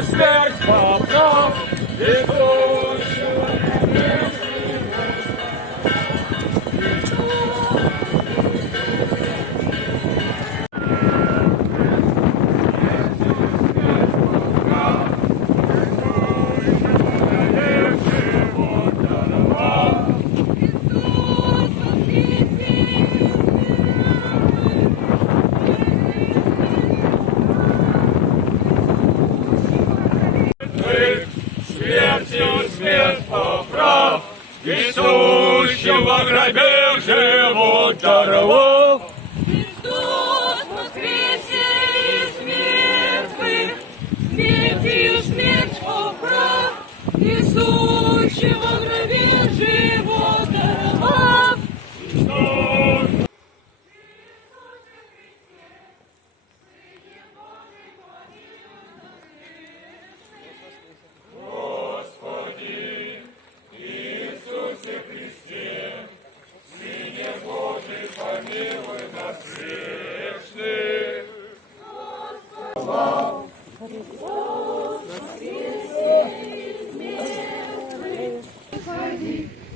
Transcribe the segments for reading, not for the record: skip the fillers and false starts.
всю смерть поправ, идущего смертью смерть поправ, несущего в гробе живот даровал. Христос воскресе из мертвых, смертью смерть поправ, несущего в гробе живот даровав.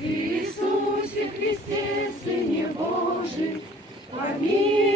Иисусе Христе, Сыне Божий, помилуй.